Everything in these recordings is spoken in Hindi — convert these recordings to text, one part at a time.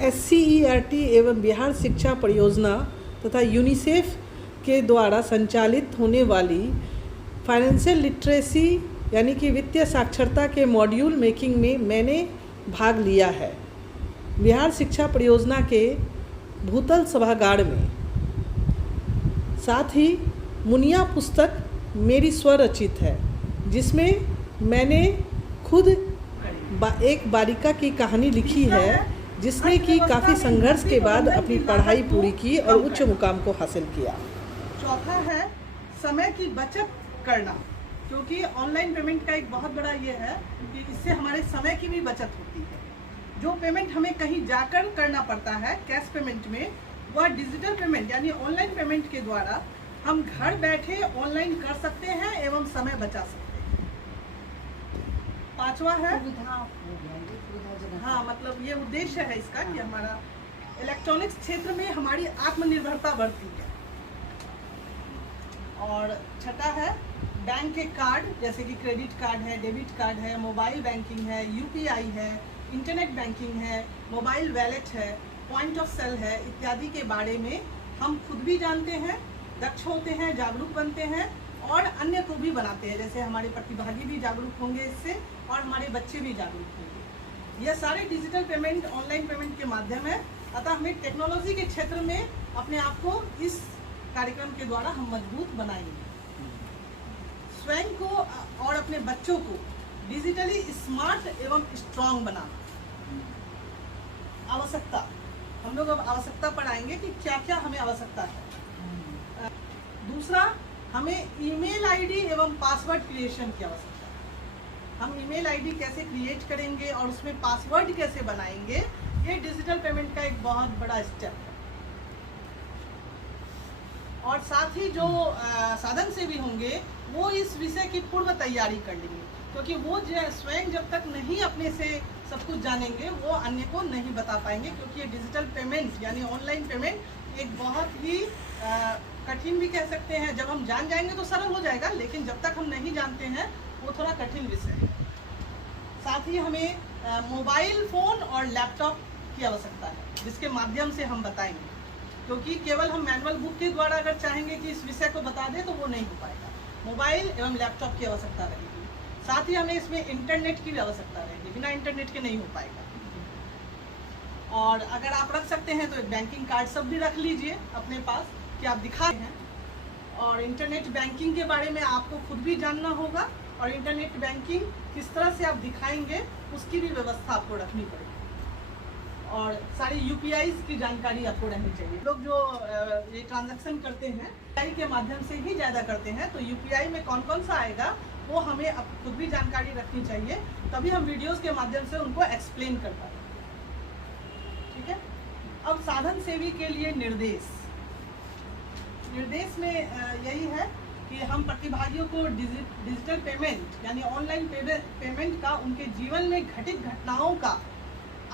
SCERT एवं बिहार शिक्षा परियोजना तथा यूनिसेफ के द्वारा संचालित होने वाली फाइनेंशियल लिटरेसी यानी कि वित्तीय साक्षरता के मॉड्यूल मेकिंग में मैंने भाग लिया है। बिहार शिक्षा परियोजना के भूतल सभागार में। साथ ही मुनिया पुस्तक मेरी स्वरचित है, जिसमें मैंने खुद एक बालिका की कहानी लिखी है, जिसने कि काफ़ी संघर्ष के बाद अपनी पढ़ाई पूरी की और उच्च मुकाम को हासिल किया। चौथा है समय की बचत करना, क्योंकि ऑनलाइन पेमेंट का एक बहुत बड़ा ये है कि इससे हमारे समय की भी बचत होती है। जो पेमेंट हमें कहीं जाकर करना पड़ता है कैश पेमेंट में, वह डिजिटल पेमेंट यानी ऑनलाइन पेमेंट के द्वारा हम घर बैठे ऑनलाइन कर सकते हैं एवं समय बचा सकते हैं। पांचवा है हाँ, मतलब ये उद्देश्य है इसका कि हमारा इलेक्ट्रॉनिक्स क्षेत्र में हमारी आत्मनिर्भरता बढ़ती है। और छठा है बैंक के कार्ड, जैसे कि क्रेडिट कार्ड है, डेबिट कार्ड है, मोबाइल बैंकिंग है, UPI है, इंटरनेट बैंकिंग है, मोबाइल वैलेट है, पॉइंट ऑफ सेल है इत्यादि के बारे में हम खुद भी जानते हैं, दक्ष होते हैं, जागरूक बनते हैं और अन्य को भी बनाते हैं। जैसे हमारे प्रतिभागी भी जागरूक होंगे इससे और हमारे बच्चे भी जागरूक होंगे। यह सारे डिजिटल पेमेंट ऑनलाइन पेमेंट के माध्यम है। अतः हमें टेक्नोलॉजी के क्षेत्र में अपने आप को इस कार्यक्रम के द्वारा हम मजबूत बनाएंगे। स्वयं को और अपने बच्चों को डिजिटली स्मार्ट एवं स्ट्रांग बनाना। आवश्यकता, हम लोग अब आवश्यकता पढ़ाएंगे कि क्या क्या हमें आवश्यकता है। दूसरा, हमें ईमेल आईडी एवं पासवर्ड क्रिएशन की आवश्यकता है। हम ईमेल आईडी कैसे क्रिएट करेंगे और उसमें पासवर्ड कैसे बनाएंगे, ये डिजिटल पेमेंट का एक बहुत बड़ा स्टेप है। और साथ ही जो साधन सेवी होंगे वो इस विषय की पूर्व तैयारी कर लेंगे, क्योंकि वो स्वयं जब तक नहीं अपने से सब कुछ जानेंगे वो अन्य को नहीं बता पाएंगे। क्योंकि ये डिजिटल पेमेंट यानी ऑनलाइन पेमेंट एक बहुत ही कठिन भी कह सकते हैं। जब हम जान जाएंगे तो सरल हो जाएगा, लेकिन जब तक हम नहीं जानते हैं वो थोड़ा कठिन विषय है। साथ ही हमें मोबाइल फ़ोन और लैपटॉप की आवश्यकता है, जिसके माध्यम से हम बताएंगे। क्योंकि केवल हम मैनुअल बुक के द्वारा अगर चाहेंगे कि इस विषय को बता दें तो वो नहीं हो पाएगा। मोबाइल एवं लैपटॉप की आवश्यकता रहेगी। साथ ही हमें इसमें इंटरनेट की भी आवश्यकता रहेगी, बिना इंटरनेट के नहीं हो पाएगा। और अगर आप रख सकते हैं तो एक बैंकिंग कार्ड सब भी रख लीजिए अपने पास कि आप दिखा रहे हैं। और इंटरनेट बैंकिंग के बारे में आपको खुद भी जानना होगा, और इंटरनेट बैंकिंग किस तरह से आप दिखाएंगे उसकी भी व्यवस्था आपको रखनी पड़ेगी। और सारी UPIs की जानकारी आपको रहनी चाहिए। लोग जो ये ट्रांजैक्शन करते हैं UPI के माध्यम से ही ज़्यादा करते हैं, तो UPI में कौन कौन सा आएगा वो हमें अब खुद भी जानकारी रखनी चाहिए, तभी हम वीडियोस के माध्यम से उनको एक्सप्लेन कर पाएंगे। ठीक है। अब साधन सेवी के लिए निर्देश में यही है कि हम प्रतिभागियों को डिजिटल पेमेंट यानी ऑनलाइन पेमेंट का उनके जीवन में घटित घटनाओं का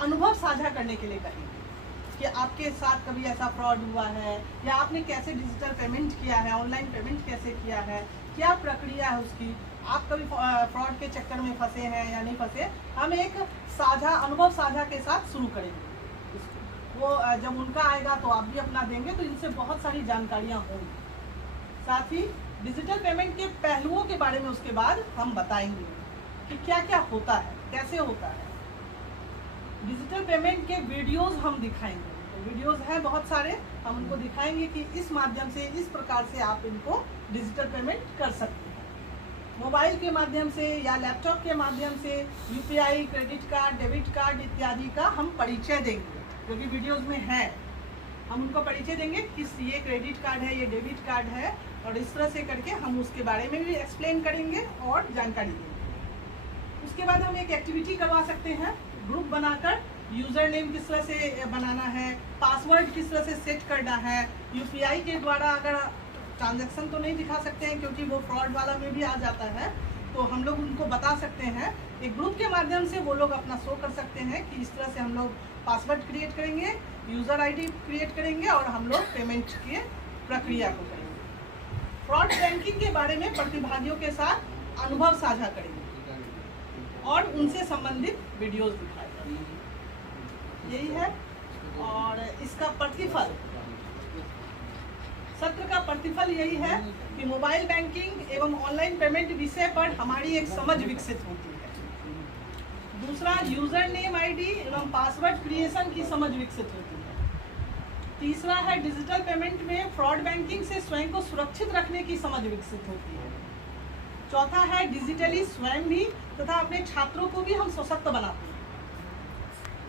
अनुभव साझा करने के लिए कहेंगे कि आपके साथ कभी ऐसा फ्रॉड हुआ है, या आपने कैसे डिजिटल पेमेंट किया है, ऑनलाइन पेमेंट कैसे किया है, क्या प्रक्रिया है उसकी, आप कभी फ्रॉड के चक्कर में फंसे हैं या नहीं फंसे। हम एक अनुभव साझा के साथ शुरू करेंगे। वो जब उनका आएगा तो आप भी अपना देंगे, तो इनसे बहुत सारी जानकारियाँ होंगी। साथ ही डिजिटल पेमेंट के पहलुओं के बारे में उसके बाद हम बताएंगे कि क्या क्या होता है, कैसे होता है। डिजिटल पेमेंट के वीडियोस हम दिखाएंगे, तो वीडियोस हैं बहुत सारे, हम उनको दिखाएंगे कि इस माध्यम से, इस प्रकार से आप इनको डिजिटल पेमेंट कर सकते हैं। मोबाइल के माध्यम से या लैपटॉप के माध्यम से UPI, credit card, debit card इत्यादि का हम परिचय देंगे, जो कि वीडियोस में है। हम उनको परिचय देंगे कि ये क्रेडिट कार्ड है, ये डेबिट कार्ड है, और इस तरह से करके हम उसके बारे में भी एक्सप्लेन करेंगे और जानकारी देंगे। उसके बाद हम एक एक्टिविटी करवा सकते हैं, ग्रुप बनाकर यूज़र नेम किस तरह से बनाना है, पासवर्ड किस तरह से सेट करना है। UPI के द्वारा अगर ट्रांजैक्शन तो नहीं दिखा सकते हैं क्योंकि वो फ्रॉड वाला में भी आ जाता है, तो हम लोग उनको बता सकते हैं। एक ग्रुप के माध्यम से वो लोग अपना शो कर सकते हैं कि इस तरह से हम लोग पासवर्ड क्रिएट करेंगे, यूज़र ID क्रिएट करेंगे और हम लोग पेमेंट की प्रक्रिया को करेंगे। फ्रॉड बैंकिंग के बारे में प्रतिभागियों के साथ अनुभव साझा करेंगे और उनसे संबंधित वीडियोस दिखाएंगे। यही है। और इसका प्रतिफल, सत्र का प्रतिफल यही है कि मोबाइल बैंकिंग एवं ऑनलाइन पेमेंट विषय पर हमारी एक समझ विकसित होती है। दूसरा, यूजर नेम आईडी एवं पासवर्ड क्रिएशन की समझ विकसित होती है। तीसरा है डिजिटल पेमेंट में फ्रॉड बैंकिंग से स्वयं को सुरक्षित रखने की समझ विकसित होती है। चौथा है डिजिटली स्वयं भी तथा अपने छात्रों को भी हम सशक्त बनाते हैं।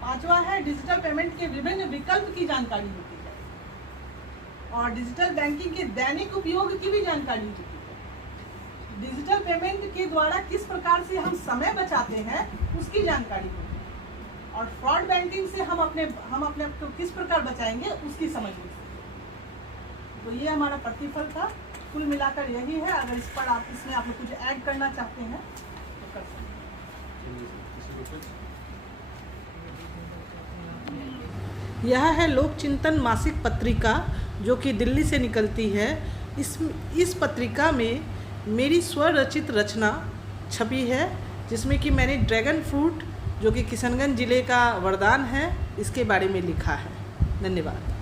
पांचवा है डिजिटल पेमेंट के विभिन्न विकल्प की जानकारी होती है और डिजिटल बैंकिंग के दैनिक उपयोग की भी जानकारी होती है। डिजिटल पेमेंट के द्वारा किस प्रकार से हम समय बचाते हैं उसकी जानकारी होती है और फ्रॉड बैंकिंग से हम अपने आप को किस प्रकार बचाएंगे उसकी समझ होती है। तो ये हमारा प्रतिफल था, कुल मिलाकर यही है। अगर इसमें आप लोग कुछ ऐड करना चाहते हैं तो कर सकते हैं। यह है लोक चिंतन मासिक पत्रिका जो कि दिल्ली से निकलती है। इस पत्रिका में मेरी स्वरचित रचना छपी है, जिसमें कि मैंने ड्रैगन फ्रूट जो कि किशनगंज ज़िले का वरदान है इसके बारे में लिखा है। धन्यवाद।